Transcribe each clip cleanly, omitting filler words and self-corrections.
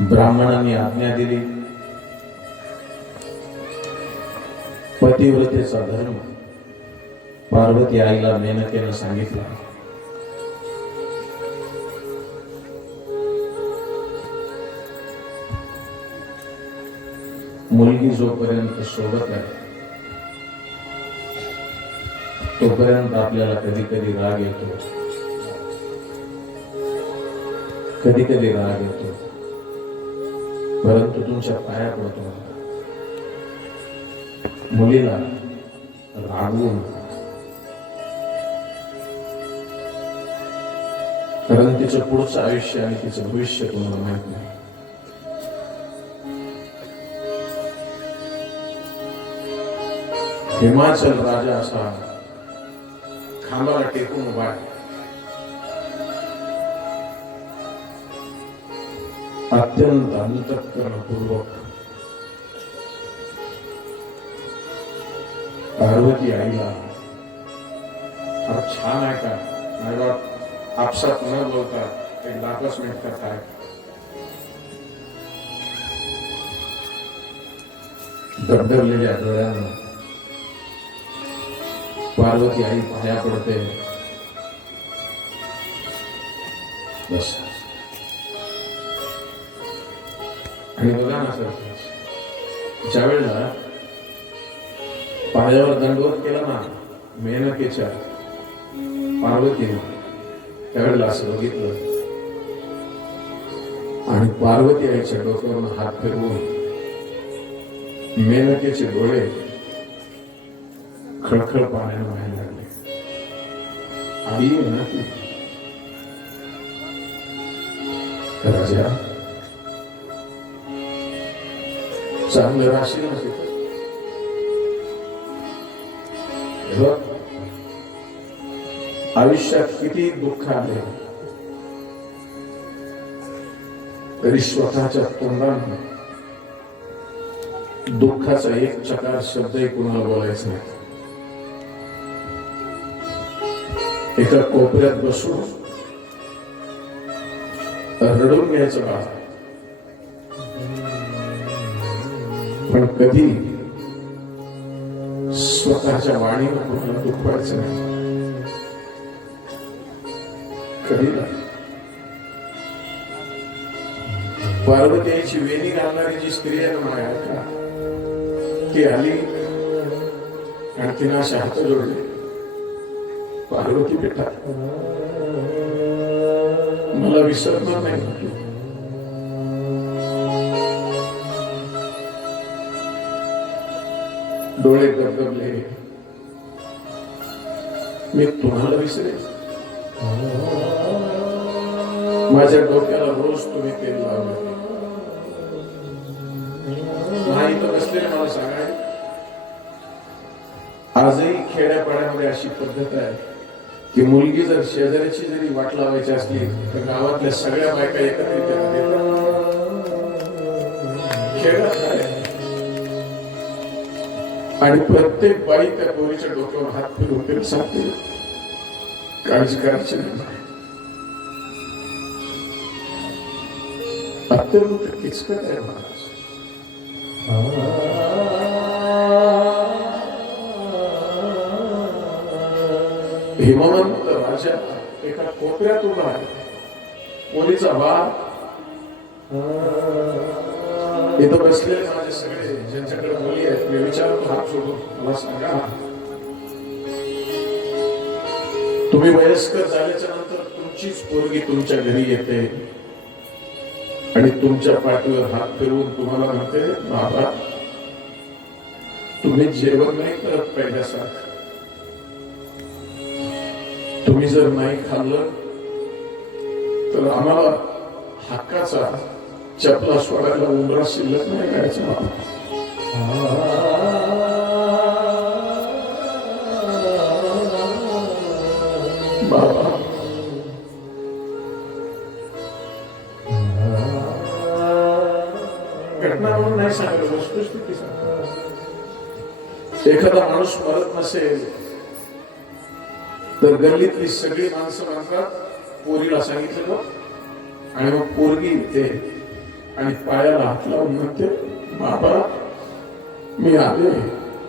ब्राह्मणांनी आज्ञा दिली, पतिव्रतेचा धर्म पार्वती आईला मेनकेनं सांगितला. मुलगी जोपर्यंत सोबत आहे तोपर्यंत आपल्याला कधी कधी राग येतो, कधी कधी राग येतो, परंतु तुमच्या पाया पडतो. मुलीला रागवून, कारण तिचं पुढचं आयुष्य आणि तिचं भविष्य तुम्हाला माहित नाही. हिमाचल राजा असा खांबाला टेकून उभा आहे. अत्यंत अंतःकरणपूर्वक पार्वती आईला, फार छान आहे का मायबाप आपसात न बोलता एक 10 मिनिट करताय. दबदबलेल्या डोळ्यानं पार्वती आई पाया पडते. बस. आणि बघा ना सर, ज्या वेळेला पायावर दंडवत केला ना मेनकेच्या पार्वतीनं, त्यावेळेला असं बघितलं आणि पार्वती आईच्या डोक्यावरून हात फिरवून मेनकेचे डोळे खळखळ पाण्यानं व्हायला लागले. आई ना ती राजा चांगलं राशी नव्हती. आयुष्यात किती दुःख आले तरी स्वतःच्या तोंडाने दुःखाचा एक चकार शब्दही कुणाला बोलायचा नाही. एका कोपऱ्यात बसून रडून घ्यायचं का, पण कधी स्वतःच्या वाणीनं कुणाला दुखवायचं नाही. कधी नाही. पार्वतीची वेणी घालणारी जी स्त्री आहे ना माया का, ती आली आणि तिनं असे हात जोडले. पार्वती बेटा, मला विसरणार नाही म्हटलं. डोळे गबगबले. मी तुम्हाला विसरेल? माझ्या डोक्याला रोज तुम्ही तेल लावले नाही तर बसले. मला सांगा, आजही खेड्यापाड्यामध्ये अशी पद्धत आहे की मुलगी जर शेजाऱ्याची जरी वाट लावायची असली तर गावातल्या सगळ्या बायका एकत्रित खेळत आहे आणि प्रत्येक बाई त्या पोरीच्या डोक्यावर हात फिरवून सांगते, काळजी करायची नाही. अत्यंत किचकट आहे महाराज. हिमवंत राजा एका कोपऱ्यात उभा आहे. पोरीचा बाप इथं बसलेले माझे सगळे ज्यांच्याकडे मुली आहेत, मी विचारतो हात सोडून, मला सांगा, तुम्ही वयस्कर झाल्याच्या नंतर तुमचीच पोरगी तुमच्या घरी येते आणि तुमच्या पाठीवर हात फिरवून तुम्हाला म्हणते, बाबा तुम्ही जेवण नाही करत पहिल्यासारखं, तुम्ही जर नाही खाल्लं तर आम्हाला हक्काचा चपला सोडायला उंबरा शिल्लक नाही करायचं. बाबा घटना म्हणून नाही सांगत, वस्तुस्थिती सांगतो. एखादा माणूस मरत नसेल तर गल्लीतली सगळी माणसं म्हणतात पोरीला सांगितलं आणि मग पोरगी येते आणि पायाला हात लावून म्हणते, बाबा मी आले,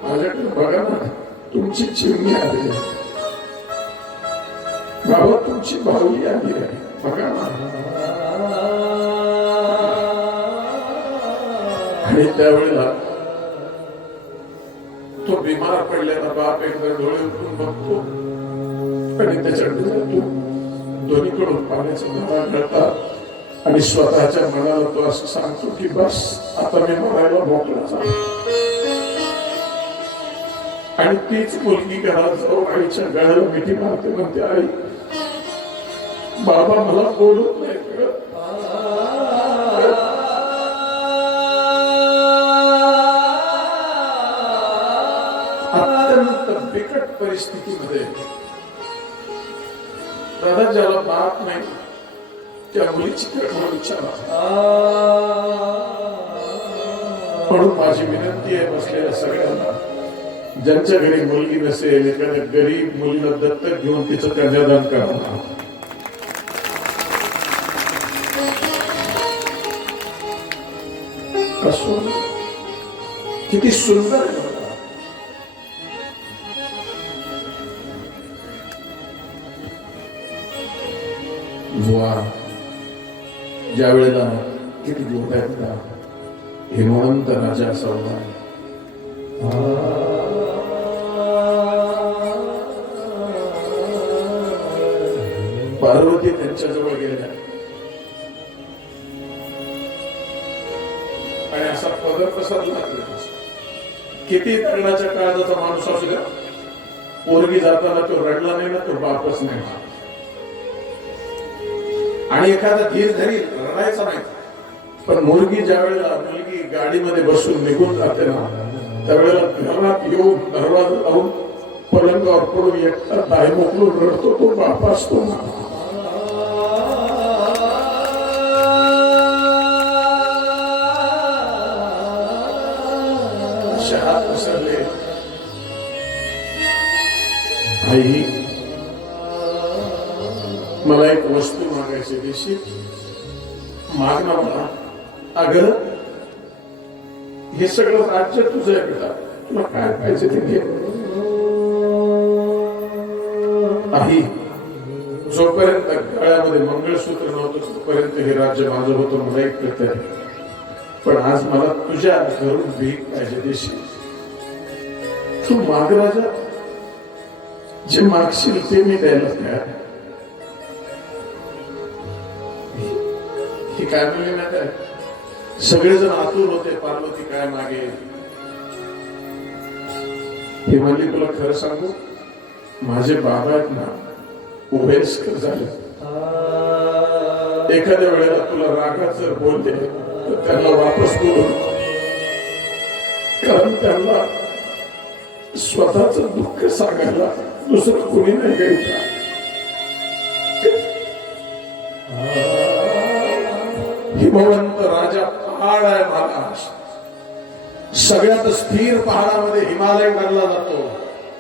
माझ्याकडे बघा ना, तुमची चिमणी आली, बाबा तुमची बाहुली आली आहे, बघा ना. आणि त्यावेळेला तो बिमार पडलेला बाप एकदा डोळे उठून बघतो आणि त्याच्या डोळ्यातून दोन्हीकडून पाण्याचा धारा गळतात आणि स्वतःच्या मनाला तो असं सांगतो की बस आता मी मरायला मोकळा झालो. आणि तीच मुलगी घरात जाऊन आईच्या गळ्याला मिठी मारते, म्हणते, आई बाबा मला बोलत नाही. अत्यंत बिकट परिस्थितीमध्ये दादा ज्याला बाप नाही त्या मुलीची कळमळ विचारा. म्हणून माझी विनंती आहे बसलेल्या सगळ्यांना, ज्यांच्या घरी मुलगी नसेल, एखाद्या गरीब मुलीला दत्तक घेऊन तिचं कन्यादान करा. किती सुंदर आहे. ज्या वेळेला किती गोट्यातला हेमंत राजा सौदान पार्वती त्यांच्याजवळ गेल्या आणि असा पदर पसरला. किती दगडाच्या काळजाचा माणूस असू द्या, पोरगी जाताना तो रडला नाही ना, तो बापच नाही. आणि एखादा धीर धरी रडायचा नाही. पण मुलगी ज्या वेळेला मुलगी गाडीमध्ये बसून निघून जाते ना, त्यावेळेला घरात येऊन दरवाजा लावून पलंगावर पडून एकटा दाय मोकलून रडतो, तो बाप असतो ना. हात पसरले, आई मला एक वस्तू मागायची, देशी माग ना मला. अगं हे सगळं राज्य तुझं आहे बेटा, तुला काय पाहिजे ते घे. आई जोपर्यंत गळ्यामध्ये मंगळसूत्र नव्हतं तोपर्यंत हे राज्य माझं होतं, मला एक कळत आहे. पण आज मला तुझ्या घरून भीक पाहिजे देशी. तू माग राजा, जे मागशील ते मी द्यायला तयार. ही काय म्हणली माहिती आहे, सगळेजण आतुर होते पार्वती काय मागे. ही म्हणली, तुला खरं सांगू, माझे बाबा आहेत ना वयस्कर झाले. एखाद्या वेळेला तुला रागात जर बोलते तर त्यांना वापस बोलू, कारण त्यांना स्वतःच दुःख सांगायला दुसरं कोणी नाही घ्यायचं. हिमवंत राजा पहाड आहे महाराज, सगळ्यात स्थिर पहाडामध्ये हिमालय मानला जातो.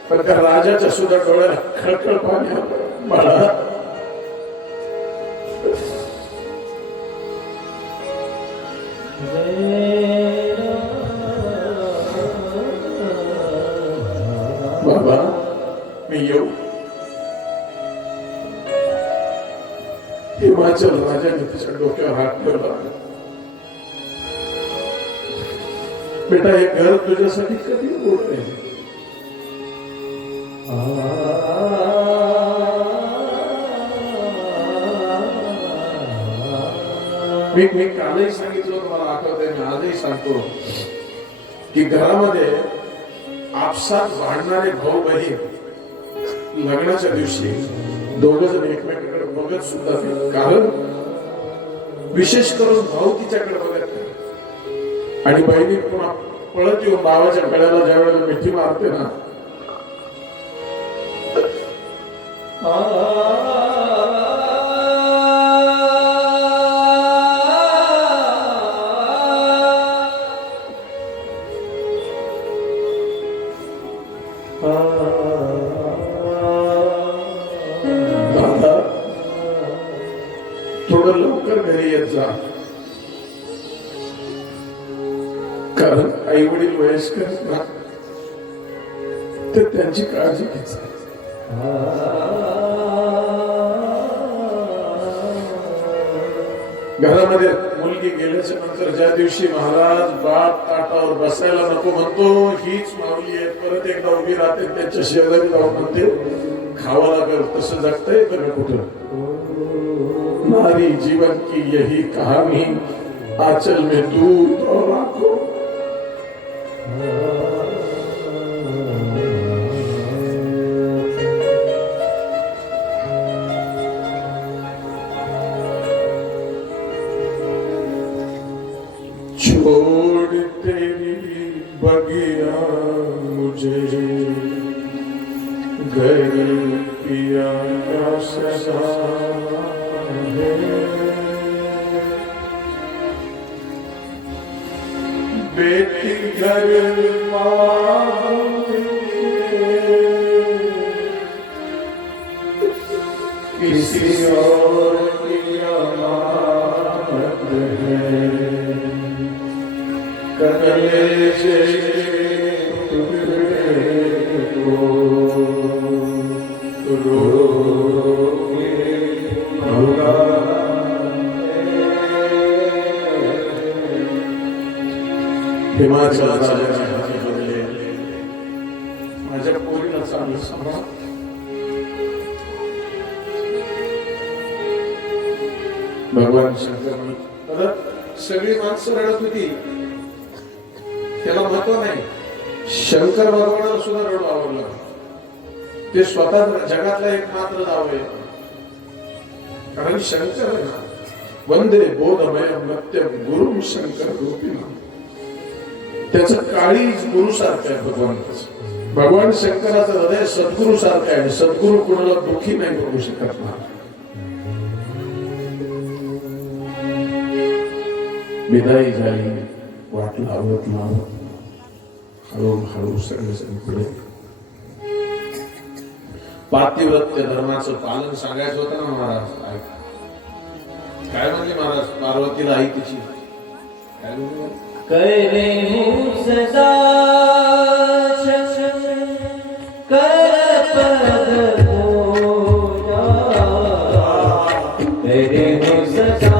पण त्या राजाच्या सुद्धा डोळ्याला खळखळ पाणी आलं. बाळा बाबा मी येऊ. हिमाचल राजाने तिच्या डोक्यावर हात ठेवला. बेटा हे घर तुझ्यासाठी कधी मोठं आहे. मी कालही सांगितलं, तुम्हाला आठवत आहे, मी आजही सांगतो की घरामध्ये आपसात वाढणारे भाऊ बहीण लग्नाच्या दिवशी दोघ जण एकमेकांकडे बघत सुद्धा नाही. कारण विशेष करून भाऊ तिच्याकडे बघत नाही आणि बहिणी पुन्हा पळत येऊन भावाच्या गळ्याला ज्या वेळेला मिठी मारते ना, थोडं लवकर घरी येत जा. कारण आई वडील वयस्कर असतात, तर त्यांची काळजी घ्यायची. घरामध्ये मुलगी गेल्याच्या नंतर ज्या दिवशी महाराज बाप ताटावर बसायला नको म्हणतो, हीच माऊली आहे, परत एकदा उभी राहते, त्यांच्या शेजारी जाऊन म्हणते खावा लागेल. तसं जगता येतं का कुठं? नारी जीवन की यही कहानी, आंचल में दूध और आंखों. छोड़ तेरी बगिया मुझे घर पिया का सजा है. बेटी घर किसी और की अमानत है. कलेजे को रोके भुला. हिमाचल बदले माझ्या पोरीला चांगलं सांभाळ. भगवान शंकर सगळी माणसं रडत होती, त्याला महत्व नाही. शंकर भगवानाला सुद्धा रडू आवडलं. ते स्वतः जगातला एक मात्र जाव आहे, कारण शंकर आहे ना. वंदे बोधमय मत्यम गुरु शंकर रूपिणा. त्याचं काळीज गुरु सारखं आहे. भगवान शंकराचं हृदय सद्गुरु सारखं आहे. सद्गुरु कोणाला दुःखी नाही करू शकत ना. विदाई झाली, वाट लावत लावत हळूहळू सगळं पुढे. पातिव्रत्य धर्माचं पालन सांगायचं होतं ना महाराज. काय म्हणले महाराज पार्वतीला आई तिची काय करे सदा कर पद पूजा. करे सदा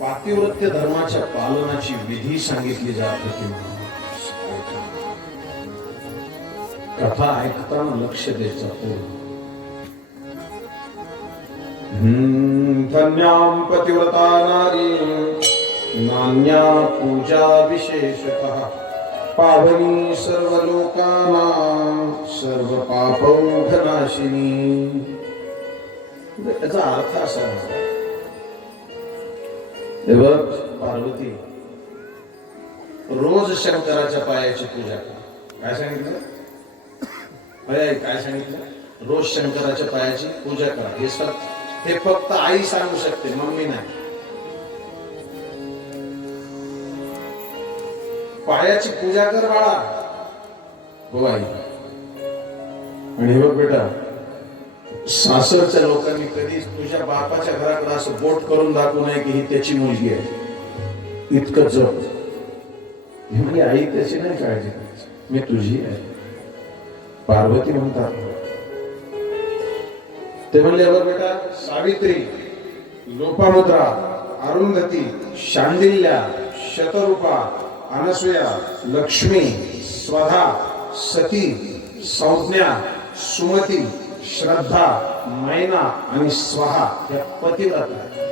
पातिव्रत्य धर्माच्या पालनाची विधी सांगितली जात होती. कथा ऐकताना लक्ष द्यायचं. धन्यां पतिव्रता नारी नान्या पूजा विशेषतः. पावनी सर्व लोकानां सर्व पापौघनाशिनी. याचा अर्थ असा आहे, पार्वती रोज शंकराच्या पायाची पूजा कर. काय सांगितलं? काय सांगितलं? रोज शंकराच्या पायाची पूजा करा. हे फक्त आई सांगू शकते, मम्मी नाही. पायाची पूजा कर बाळा. हो आई. आणि बघ बेटा, सासरच्या लोकांनी कधीच तुझ्या बापाच्या घराकडे असं बोट करून दाखवू नये की ही त्याची मुलगी आहे. इतकं जप. मी म्हणली आई त्याची नाही काळजी करायची, मी तुझी आहे. पार्वती म्हणतात. ते म्हणले बघ बेटा, सावित्री, लोपामुद्रा, अरुंधती, शांडिल्या, शतरूपा, अनसूया, लक्ष्मी, स्वधा, सती, संज्ञा, सुमती, श्रद्धा, मैना आणि स्वाहा या पतिव्रता आहेत.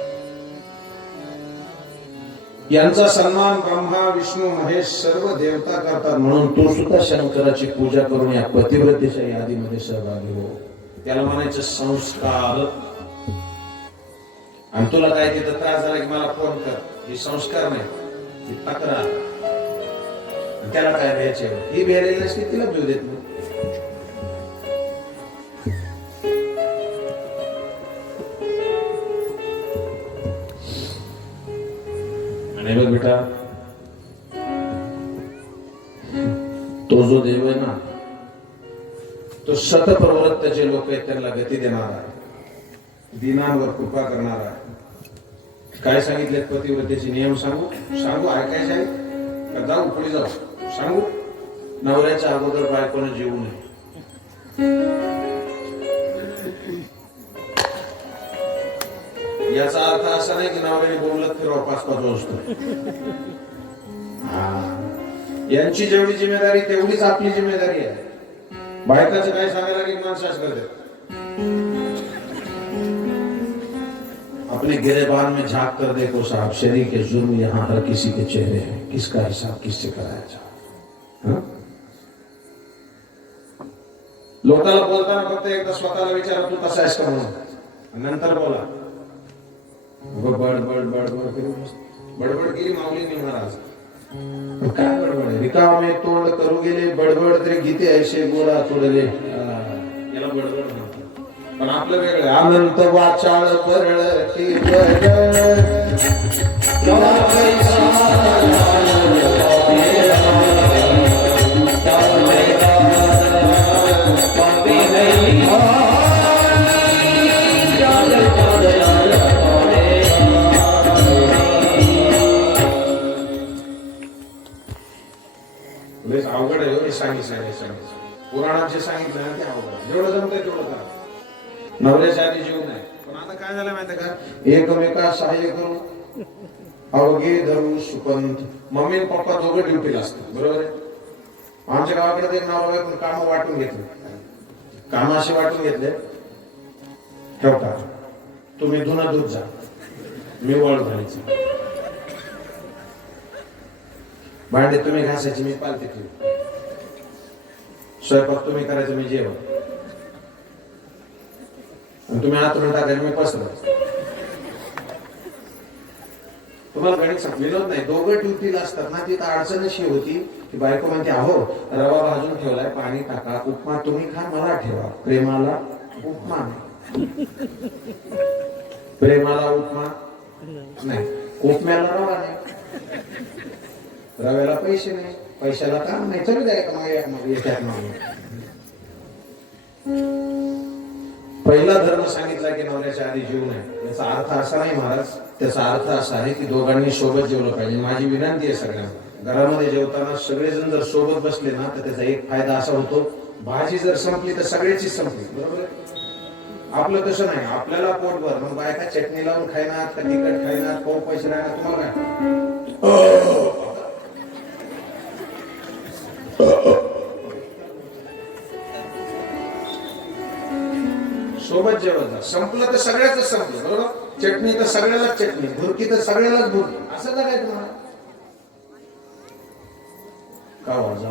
यांचा सन्मान ब्रह्मा, विष्णू, महेश सर्व देवता करतात. म्हणून तू सुद्धा शंकराची पूजा करून या पतिव्रतेच्या यादीमध्ये सहभागी हो. त्याला म्हणायचं संस्कार. आणि तुला काय तिथं त्रास झाला की मला फोन कर, ही संस्कार नाही, ही तक्रार. त्याला काय भ्यायचे, ही भेलेली असते तिला भेऊ देत नाही. आणि बघ बेटा, तो जो देव आहे ना, तो शतप्रवृत्तचे लोक आहेत त्यांना गती देणारा, दिनांवर कृपा करणारा. काय सांगितले पतिव्रतेचे नियम सांगू सांगू ऐकायचे आहे का? जाऊ पुढे जाऊ सांगू. नवऱ्याच्या अगोदर बायकोनं जेवू नये. याचा अर्थ असा नाही की नवऱ्याने बोलत फिरवा 5-5 वाजता. यांची जेवढी जिम्मेदारी तेवढीच आपली जिम्मेदारी आहे. बायकाचं काय सांगायला की माणसाच करते. अपने गिरेबान में झांक कर देखो साहब, शरीर के जुर्म यहाँ हर किसी के चेहरे हैं, किसका हिसाब किससे कराया जाए. लोकांना बोलताना फक्त एकदा स्वतःला विचारा, तू कसा आहेस का म्हणून, नंतर बोला. बडबड केली माऊलींनी महाराज. काय बडबड, रिकामे तोंड करू गेले बडबड, तरी गीते ऐसे गोळा तोडले, याला बडबड म्हणतात. पण आपलं वेगळं, अनंत वाचाळ परळ ती अवघड आहे. सांगितलं पुराणात जे सांगितलं ना ते अवघड. जेवढं जमतंय तेवढं करा. नवऱ्याच्या आधी जीव नाही. पण आता काय झालं माहिती का, एकमेका सहाय्य करून अवघे धरू सुपंत. मम्मी आणि पप्पा दोघं ड्युटीला असतात, बरोबर आहे. आमच्या गावाकडे एक नाव आहे, पण काम वाटून घेतले. काम असे वाटून घेतले, ठेवता तुम्ही धुना दूध जा, मी वळ घालायची, भांडे तुम्ही घासायची, मी पालती ठेवू, स्वयंपाक तुम्ही करायचं, मी जेवण, तुम्ही आतून टाकायचं, मी पसरत. तुम्हाला गणित विनोद नाही. दोघं ड्युटीला असतात ना, तिथं अडचण अशी होती की बायको म्हणते, अहो रवा भाजून ठेवलाय, पाणी टाका, उपमा तुम्ही खा, मला ठेवा. प्रेमाला उपमा नाही, प्रेमाला उपमा नाही, उपम्याला रवा नाही, रव्याला पैसे नाही, पैशाला काम नाही, चलू द्या पहिला धर्म सांगितला की नवऱ्याच्या आधी जीव नाही. याचा अर्थ असा नाही महाराज, त्याचा अर्थ असा आहे की दोघांनी सोबत जेवलं पाहिजे. माझी विनंती आहे सगळ्यांना, घरामध्ये जेवताना सगळेजण जर सोबत बसले ना, तर त्याचा एक फायदा असा होतो, भाजी जर संपली तर सगळ्याची संपली, बरोबर आहे. आपलं तसं नाही, आपल्याला पोटभर, मग बायका चटणी लावून खायनार का तिखट खायनार, खूप पैसे राहणार, तुम्हाला काय. सोबत जेवण जा, संपलं तर सगळ्याच संपलं, बरोबर. चटणी तर सगळ्यालाच चटणी, भुरकी तर सगळ्यालाच भुरकी, असं काय तुम्हाला का वाजा.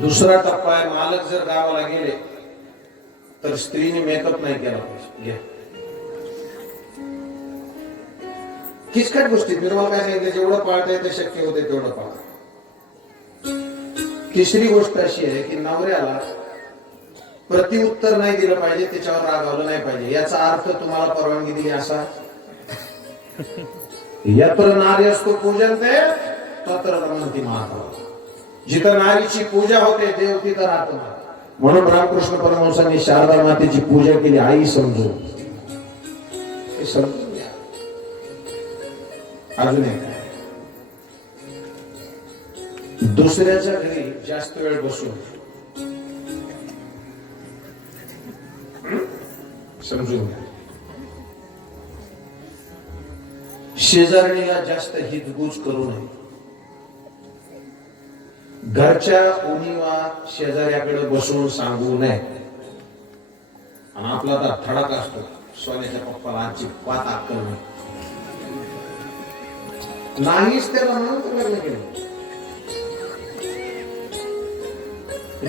दुसरा टप्पा आहे, मालक जर गावाला गेले तर स्त्रीने मेकअप नाही केला पाहिजे. घ्या किचकट गोष्टी मी तुम्हाला काय सांगितलं, जेवढं पाळता येते शक्य होते तेवढं पाळा. तिसरी गोष्ट अशी आहे की नवऱ्याला प्रतिउत्तर नाही दिलं पाहिजे, त्याच्यावर रागावलं नाही पाहिजे. याचा अर्थ तुम्हाला परवानगी दिली असा, यत्र नार्यस्तु पूजन्ते तत्र रमन्ति मातरः. जिथं नारीची पूजा होते देव तिथं राहतो. म्हणून रामकृष्ण परमहंसांनी शारदा मातेची पूजा केली, आई समजून. हे समजून घ्या. अजून एक आहे. दुसऱ्याच्या घरी जास्त वेळ बसून समजून घ्या. शेजारणीला जास्त हितगुज करू नये. घरच्या उणीवा शेजाऱ्याकडे बसून सांगू नये. आणि आपला तर थडाक असतो, सोन्याच्या पप्पाला आजची पात अक्कल नाही. नाहीच त्याला म्हणून तर लग्न केलं.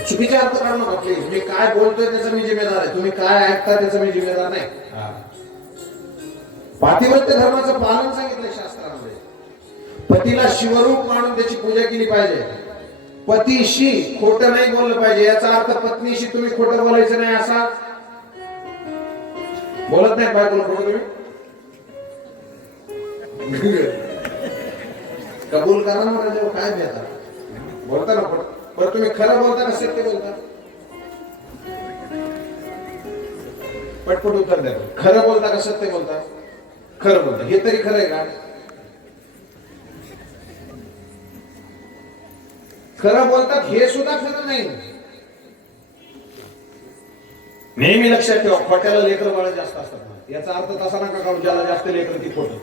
चुकीचे अर्थ काढू नका प्लीज. मी काय बोलतोय त्याचा मी जिम्मेदार आहे, तुम्ही काय ऐकता त्याचा मी जिम्मेदार नाही. पातिव्रत्य धर्माचं पालन सांगितलंय शास्त्रामध्ये. पतीला शिवरूप मानून त्याची पूजा केली पाहिजे. पतीशी खोटं नाही बोललं पाहिजे. याचा अर्थ पत्नीशी तुम्ही खोटं बोलायचं नाही असा बोलत नाही. बायकोला खोटं तुम्ही कबूल करा ना. म्हणजे काय देता बोलता ना खोटं. बरं तुम्ही खरं बोलता का सत्य बोलता? पटपट उत्तर द्या. खरं बोलता का सत्य बोलता? खरं बोलता. हे तरी खरं आहे का? खरं बोलतात हे सुद्धा खरं नाही. नेहमी लक्षात ठेवा, खोट्याला लेकर बाळ जास्त असतात. याचा अर्थ तसा नका काढू ज्याला जास्त लेकर ती खोटं.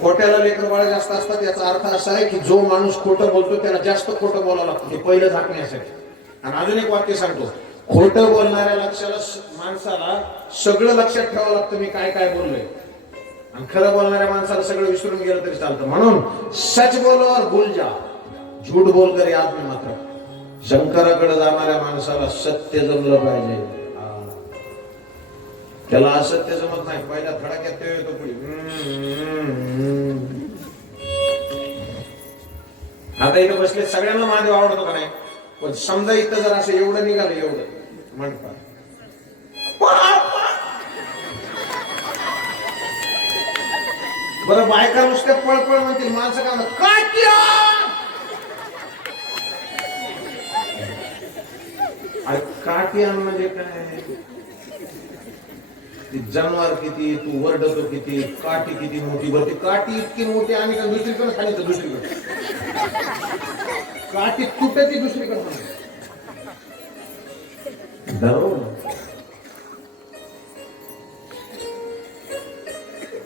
खोट्याला लेकर बाळ जास्त असतात याचा अर्थ असा आहे की जो माणूस खोटं बोलतो त्याला जास्त खोटं बोलावं लागतं, ते पहिलं झाकण्यासाठी. आणि अजून एक वाक्य सांगतो, खोटं बोलणाऱ्या माणसाला सगळं लक्षात ठेवावं लागतं मी काय काय बोललोय. आणि खरं बोलणाऱ्या माणसाला सगळं विसरून गेलं तरी चालतं. म्हणून सच बोलो और भूल जा, झूठ बोल कर याद में मात्र. शंकराकडे जाणाऱ्या माणसाला सत्य जमलं पाहिजे. त्याला असत्य जमत नाही. पहिला धडाक्यात ते येतो पुढे. आता इथं बसले सगळ्यांना महादेव आवडतो का नाही? पण समजा इथं जर असं एवढं निघालं, एवढं म्हणतात बरं, बायका नुसत्या पळपळ म्हणतील, माणसं काय म्हणतात काट्या. अरे काट्या म्हणजे काय? जनावर किती, तू वरडतो किती, काठी किती मोठी. बरं ती काठी इतकी मोठी आणि का दुसरीकडे खाली तर दुसरीकडे काठी कुठे ती दुसरीकडे.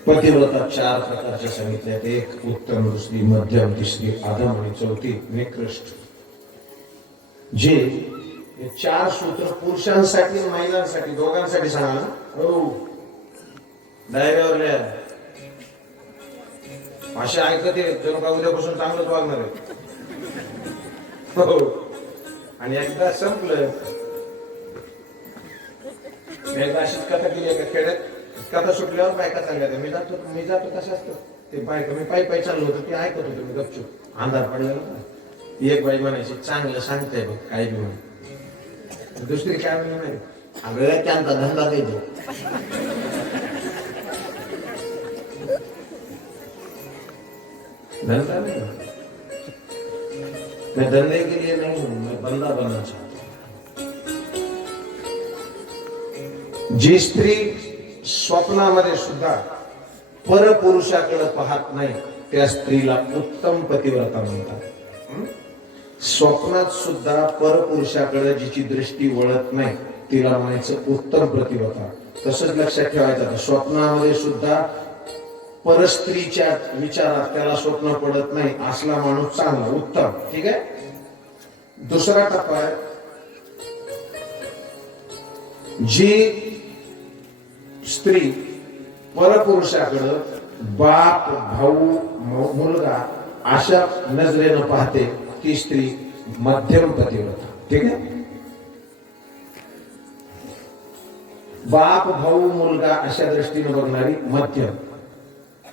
पतिव्रता 4 प्रकारच्या सांगितल्यात. एक उत्तम, दुसरी मध्यम, तिसरी अधम आणि चौथी निकृष्ट. जे 4 सूत्र पुरुषांसाठी महिलांसाठी दोघांसाठी सांगा ना. हो, डायरीवर लिहा. अशा ऐकते जणू का उद्यापासून चांगलंच वागणार आहे. हो, आणि एकदा संपलं. एकदा अशीच कथा केली एका खेड्यात. कथा सुटल्यावर बायका चालल्या. मी जातो कसं असतं ते बायका. मी पायी चाललो होतो, ते ऐकत होतो मी गपचूप. अंधार पडलेला ना. एक बाई म्हणायची चांगलं सांगताय बघ काय बी म्हणे. दुसरी काय म्हणे नाही, अगं त्यांचा धंदा देतो. धंदा नहीं, मैं धंधे के लिए नहीं हूं, मैं बंदा बनना चाहता हूं. जी स्त्री स्वप्नामध्ये सुद्धा परपुरुषाकडे पाहत नाही त्या स्त्रीला उत्तम पतिव्रता म्हणतात. स्वप्नात सुद्धा परपुरुषाकडे जिची दृष्टी वळत नाही तिला म्हणायचं उत्तम पतिव्रता. तसंच लक्षात ठेवायचं, स्वप्नामध्ये सुद्धा परस्त्रीच्या विचारात त्याला स्वप्न पडत नाही असला माणूस चांगला, उत्तम. ठीक आहे. दुसरा टप्पा आहे, जी स्त्री परपुरुषाकडं बाप, भाऊ, मुलगा अशा नजरेनं पाहते ती स्त्री मध्यम पतिव्रता. ठीक आहे. बाप, भाऊ, मुलगा अशा दृष्टीने बघणारी मध्यम.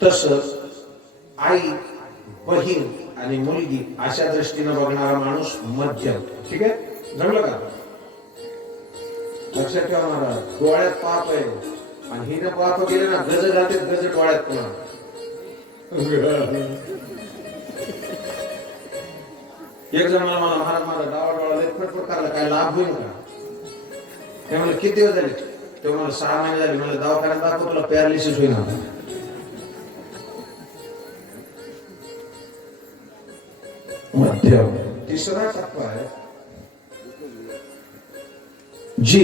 तसंच आई, बहीण आणि मुलगी अशा दृष्टीने बघणारा माणूस मध्यम. ठीक आहे. जमलं का? लक्षात ठेवा महाराज, डोळ्यात पाप आहे आणि हिने पाप केले ना गज घालते, गज डोळ्यात पुन्हा. एक जण मला महाराज मला डावा लय फटफट करायला काय लाभ होईल का? ते म्हणलं किती दिवस झाले? ते मला 6 महिने झाले. मला दवाखान्यात दाखव, तुला पॅरालिसिस होईल. मध्यम तिसरा टप्पा आहे जी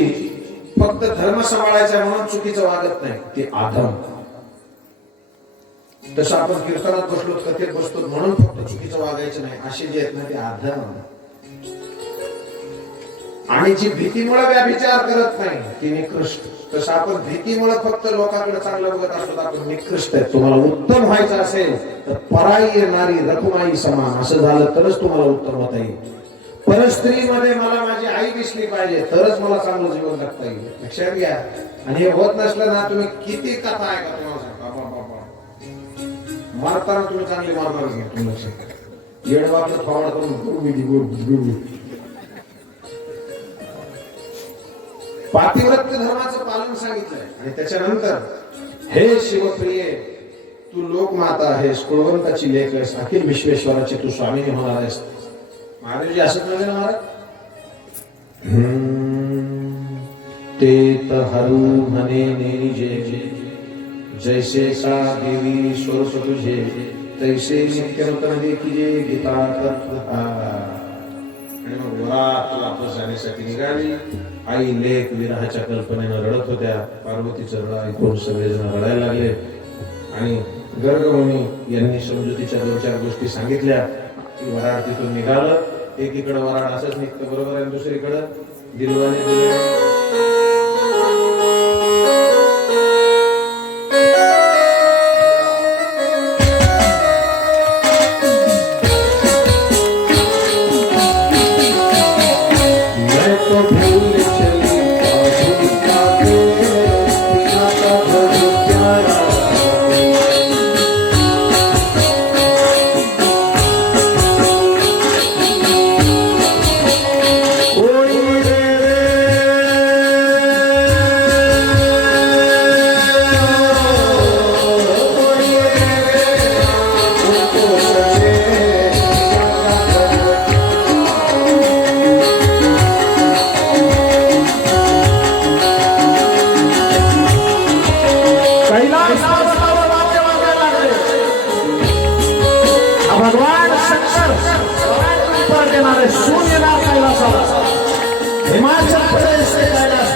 फक्त धर्म सांभाळायचा म्हणून चुकीचं वागत नाही, ते आधम. तसं आपण कीर्तनात बसलो कथेत बसतो म्हणून फक्त चुकीचं वागायचं नाही, असे जे आहेत ना ते आधम. आणि जी भीतीमुळे व्याभिचार करत नाही ती निकृष्ट. तसं आपण भीतीमुळे फक्त लोकांकडे चांगलं बघत असतो तर आपण निकृष्ट आहे. तुम्हाला उत्तम व्हायचं असेल तर पराई नारी रखुमाई समान असं झालं तरच तुम्हाला उत्तम होता येईल. परस्त्रीमध्ये मला माझी आई दिसली पाहिजे तरच मला चांगलं जीवन जगता येईल. लक्षात घ्या. आणि हे होत नसलं ना तुम्ही किती कथा आहे का तुम्हाला सांगता मारताना तुम्ही चांगली मारणार घ्या. तुम्ही लक्षात येडवाकडे फावडा करून गुरु पातिव्रत्य धर्माचं पालन सांगितलंय. आणि त्याच्यानंतर हे शिवप्रिये तू लोकमाता आहेस, कुळवंताची लेक आहेस, अखिल विश्वेश्वराची तू स्वामिनी होणार आहेस. महाराज असंच म्हणजे ना महाराज ते हरू म्हणे नेनिजे जैसे सा देवी स्वरूप तुझे तैसे नित्य नूतन देखीजे गीता तत्व. आणि मग वरात वापस जाण्यासाठी निघाली. आई लेख विरहाच्या कल्पनेनं रडत होत्या. पार्वतीचं रड ऐकून सगळेजण रडायला लागले. आणि गर्गमुनी यांनी समजुतीच्या 2-4 गोष्टी सांगितल्या. वराड तिथून निघालं. एकीकडे वराड असंच निघतं बरोबर आहे, दुसरीकडं दिलवाने दिले. भगवान शंकर सूर्यनाथ कैलासाला हिमाचल प्रदेश से कैलाश